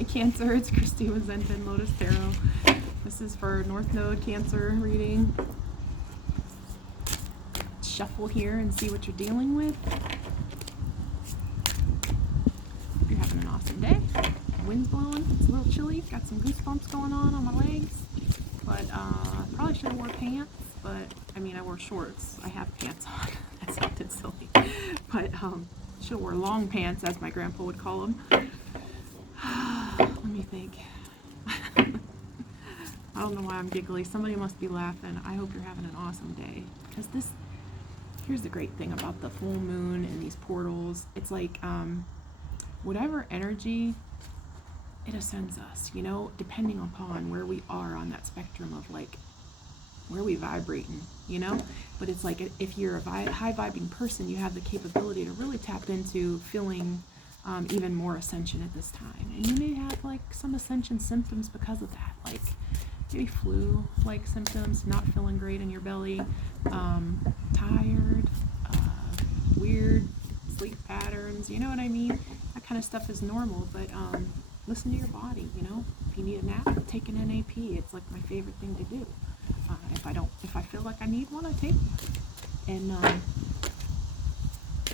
Hey Cancer, it's Christy with Zenton Lotus Tarot. This is for North Node Cancer reading. Shuffle here and see what you're dealing with. Hope you're having an awesome day. Wind's blowing, it's a little chilly, got some goosebumps going on my legs. But probably should have wore pants, but I mean I wore shorts. I have pants on. That sounded silly. But should have wore long pants, as my grandpa would call them. Let me think. I don't know why I'm giggly. Somebody must be laughing. I hope you're having an awesome day. Because here's the great thing about the full moon and these portals. It's like whatever energy it ascends us, you know, depending upon where we are on that spectrum of like where we vibrating, you know. But it's like if you're a high vibing person, you have the capability to really tap into feeling even more ascension at this time. And you may have like some ascension symptoms because of that, like maybe flu-like symptoms, not feeling great in your belly, tired, weird sleep patterns, you know what I mean? That kind of stuff is normal, but listen to your body, you know? If you need a nap, take an NAP. It's like my favorite thing to do. If I feel like I need one, I take one. And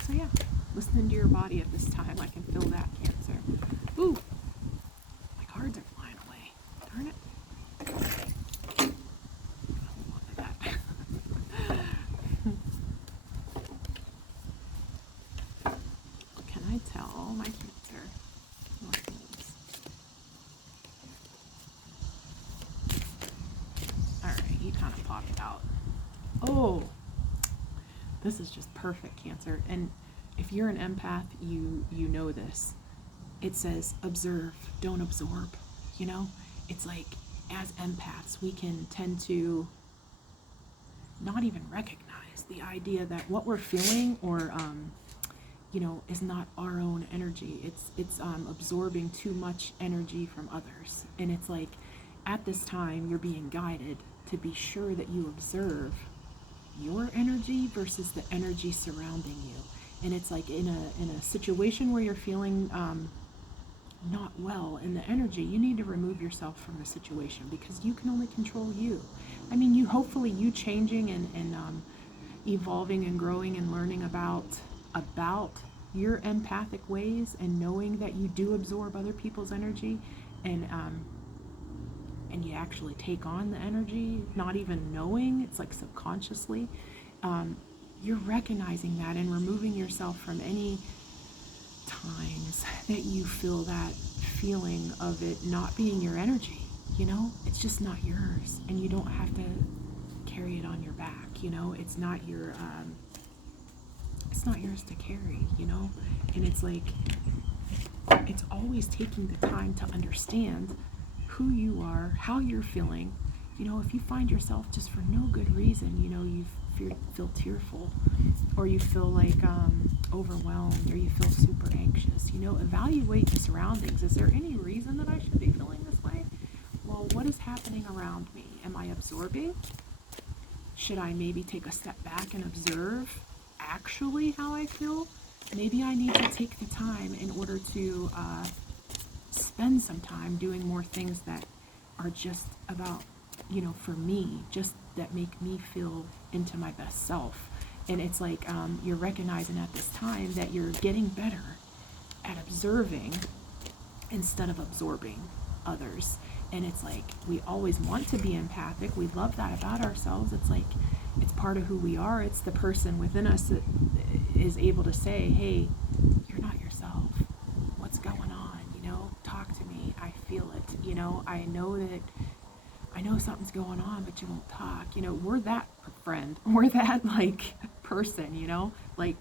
so yeah, listening to your body at this time, I can feel that, Cancer. Ooh, my cards are flying away. Darn it. Hold on to that. Can I tell my Cancer what it means? Alright, he kind of popped out. Oh, this is just perfect, Cancer. And if you're an empath, you know this. It says observe, don't absorb, you know? It's like as empaths, we can tend to not even recognize the idea that what we're feeling or you know, is not our own energy. It's absorbing too much energy from others. And it's like at this time you're being guided to be sure that you observe your energy versus the energy surrounding you. And it's like in a situation where you're feeling not well in the energy, you need to remove yourself from the situation because you can only control you. I mean, hopefully you changing and evolving and growing and learning about your empathic ways and knowing that you do absorb other people's energy and you actually take on the energy, not even knowing, it's like subconsciously. You're recognizing that and removing yourself from any times that you feel that feeling of it not being your energy, you know? It's just not yours, and you don't have to carry it on your back, you know? It's not yours to carry, you know? And it's like, it's always taking the time to understand who you are, how you're feeling. You know, if you find yourself just for no good reason, you know, you feel tearful, or you feel like overwhelmed, or you feel super anxious, you know, evaluate the surroundings. Is there any reason that I should be feeling this way? Well, what is happening around me? Am I absorbing? Should I maybe take a step back and observe actually how I feel? Maybe I need to take the time in order to spend some time doing more things that are just about, you know, for me, just that make me feel into my best self. And it's like you're recognizing at this time that you're getting better at observing instead of absorbing others. And it's like we always want to be empathic. We love that about ourselves. It's like it's part of who we are. It's the person within us that is able to say, hey, you're not yourself. What's going on? You know, talk to me. I feel it. You know, I know something's going on, but you won't talk. You know, we're that friend. We're that like person, you know, like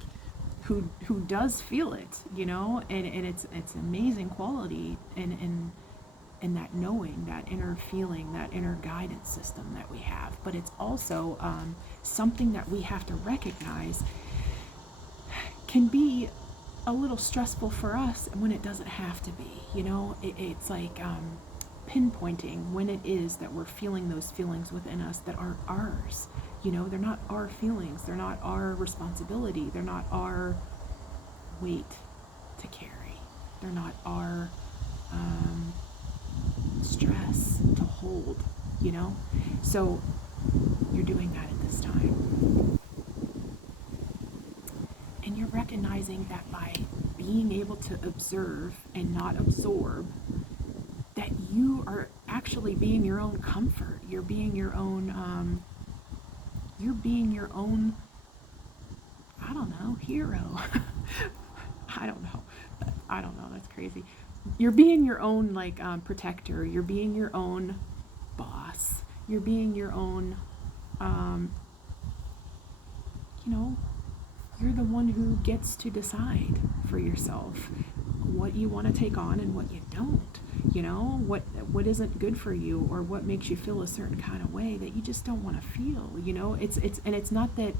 who does feel it, you know, and it's amazing quality and that knowing, that inner feeling, that inner guidance system that we have. But it's also something that we have to recognize can be a little stressful for us when it doesn't have to be, you know. It's like pinpointing when it is that we're feeling those feelings within us that aren't ours. You know, they're not our feelings, they're not our responsibility, they're not our weight to carry, they're not our you know? So you're doing that at this time. And you're recognizing that by being able to observe and not absorb, that you are actually being your own comfort. You're being your own, I don't know, hero. I don't know. I don't know. That's crazy. You're being your own, like, protector. You're being your own boss. You're being your own, um, you know, you're the one who gets to decide for yourself what you want to take on and what you don't. You know, what isn't good for you, or what makes you feel a certain kind of way that you just don't want to feel. You know, it's not that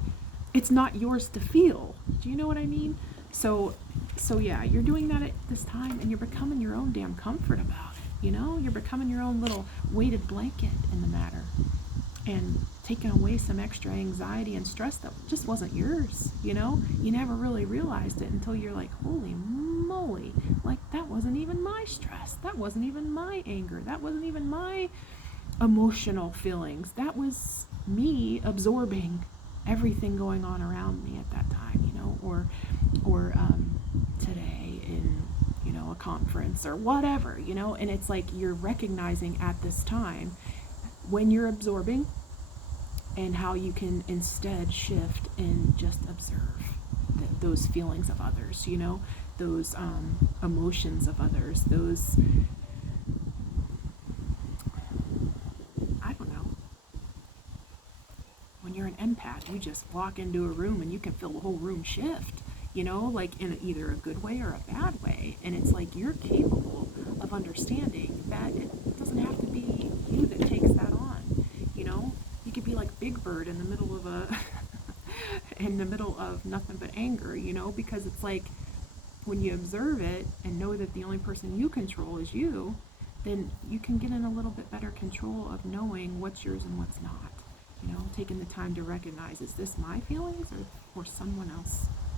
it's not yours to feel. Do you know what I mean? So yeah, you're doing that at this time, and you're becoming your own damn comfort about it. You know, you're becoming your own little weighted blanket in the matter, and taking away some extra anxiety and stress that just wasn't yours. You know, you never really realized it until you're like, holy moly, like that wasn't even my stress, that wasn't even my anger, that wasn't even my emotional feelings, that was me absorbing everything going on around me at that time, you know, or today in, you know, a conference or whatever, you know. And it's like you're recognizing at this time when you're absorbing, and how you can instead shift and just observe those feelings of others, you know, those emotions of others, those, I don't know, when you're an empath, you just walk into a room and you can feel the whole room shift, you know, like in either a good way or a bad way. And it's like you're capable of understanding that it doesn't have to be you that takes that on, you know. You could be like Big Bird in the middle of in the middle of nothing but anger, you know, because it's like when you observe it and know that the only person you control is you, then you can get in a little bit better control of knowing what's yours and what's not. You know, taking the time to recognize, is this my feelings, or someone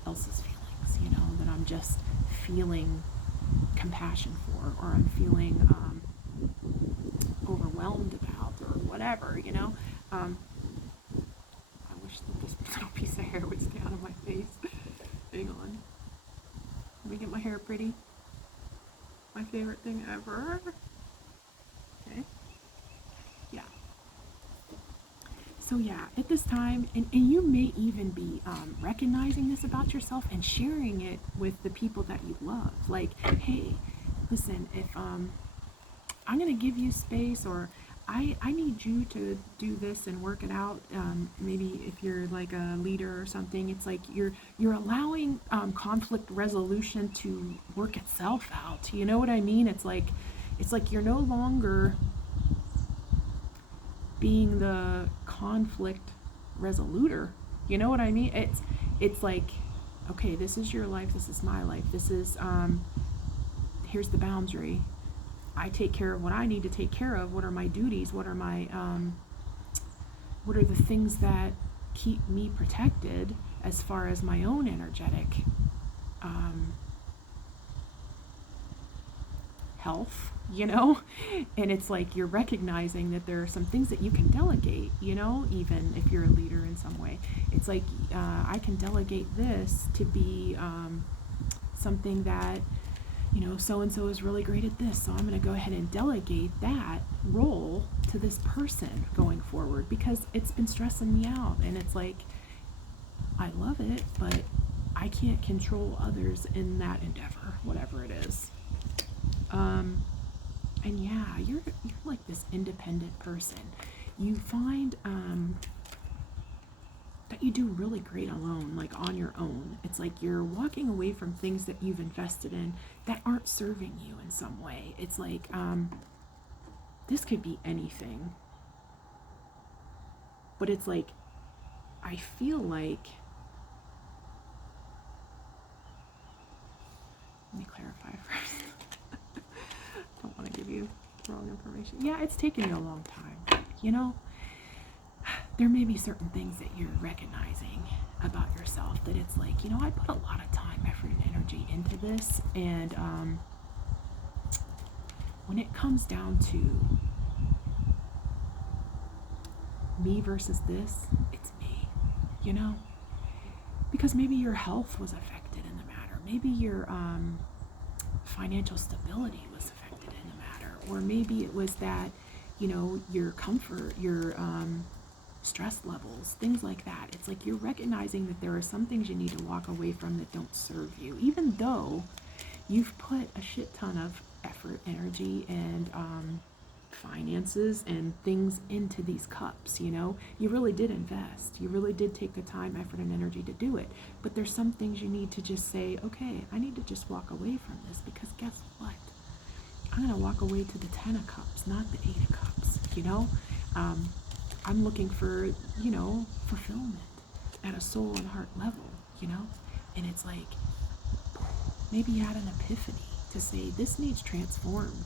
else's feelings, you know, that I'm just feeling compassion for, or I'm feeling overwhelmed about, or whatever, you know. I wish that this little piece of hair would stay out of my face. Hang on. Let me get my hair pretty. My favorite thing ever. Okay. Yeah. So yeah, at this time, and you may even be recognizing this about yourself and sharing it with the people that you love. Like, hey, listen, if I'm going to give you space, or I need you to do this and work it out. Maybe if you're like a leader or something, it's like you're allowing conflict resolution to work itself out. You know what I mean? It's like you're no longer being the conflict resoluter. You know what I mean? It's like, okay, this is your life, this is my life, this is here's the boundary. I take care of what I need to take care of. What are my duties? What are my what are the things that keep me protected as far as my own energetic health, you know? And it's like you're recognizing that there are some things that you can delegate, you know, even if you're a leader in some way. It's like I can delegate this to be something that, you know, so-and-so is really great at this, so I'm going to go ahead and delegate that role to this person going forward, because it's been stressing me out. And it's like, I love it, but I can't control others in that endeavor, whatever it is. And yeah, you're like this independent person. You find that you do really great alone, like on your own. It's like you're walking away from things that you've invested in that aren't serving you in some way. It's like this could be anything, but it's like I feel like, let me clarify first. Don't want to give you wrong information. Yeah, it's taken you a long time, you know. There may be certain things that you're recognizing about yourself that it's like, you know, I put a lot of time, effort, and energy into this, and when it comes down to me versus this, it's me, you know? Because maybe your health was affected in the matter. Maybe your financial stability was affected in the matter. Or maybe it was that, your comfort, your stress levels, things like that. It's like you're recognizing that there are some things you need to walk away from that don't serve you, even though you've put a shit ton of effort, energy, and finances and things into these cups. You really did invest, you really did take the time, effort, and energy to do it. But there's some things you need to just say, okay, I need to just walk away from this, because guess what, I'm going to walk away to the 10 of cups, not the 8 of cups. I'm looking for fulfillment at a soul and heart level. And it's like, maybe you had an epiphany to say, this needs transformed,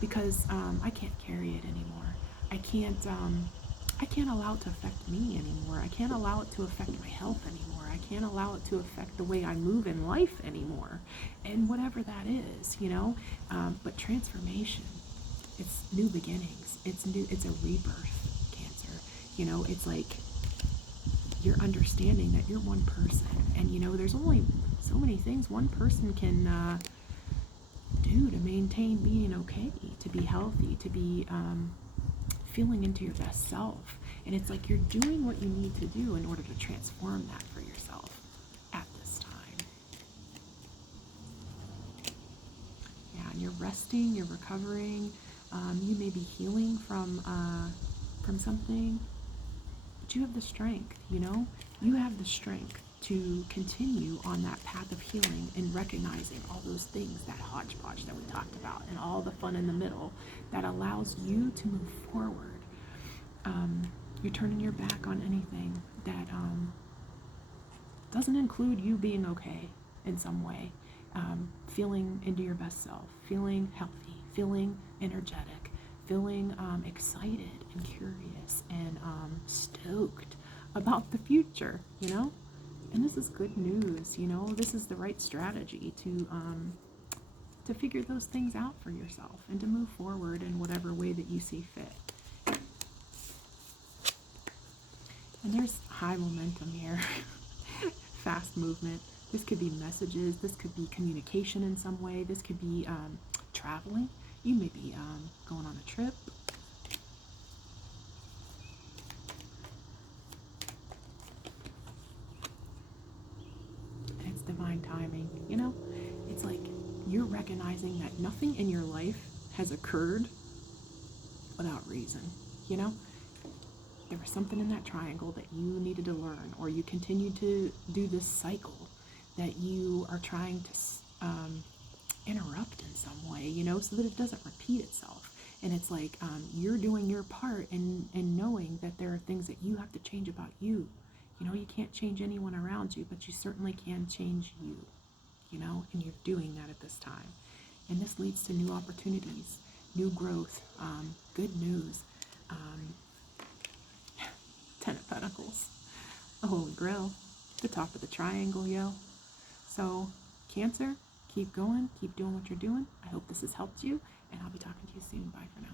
because I can't carry it anymore. I can't allow it to affect me anymore. I can't allow it to affect my health anymore. I can't allow it to affect the way I move in life anymore. And whatever that is. But transformation, it's new beginnings. It's a rebirth, Cancer. It's like you're understanding that you're one person, and there's only so many things one person can do to maintain being okay, to be healthy, to be feeling into your best self. And it's like you're doing what you need to do in order to transform that for yourself at this time. Yeah, and you're resting, you're recovering. You may be healing from something, but you have the strength. You have the strength to continue on that path of healing and recognizing all those things, that hodgepodge that we talked about, and all the fun in the middle that allows you to move forward. You're turning your back on anything that doesn't include you being okay in some way, feeling into your best self, feeling healthy, feeling energetic, feeling excited and curious and stoked about the future, And this is good news, This is the right strategy to figure those things out for yourself and to move forward in whatever way that you see fit. And there's high momentum here, fast movement. This could be messages. This could be communication in some way. This could be traveling. You may be going on a trip. And it's divine timing, It's like you're recognizing that nothing in your life has occurred without reason, There was something in that triangle that you needed to learn, or you continue to do this cycle that you are trying to interrupt in some way, so that it doesn't repeat itself. And it's like you're doing your part in knowing that there are things that you have to change about you. You can't change anyone around you, but you certainly can change you, and you're doing that at this time. And this leads to new opportunities, new growth, good news. 10 of Pentacles, the Holy Grail, the top of the triangle, yo. So, Cancer, keep going, keep doing what you're doing. I hope this has helped you, and I'll be talking to you soon. Bye for now.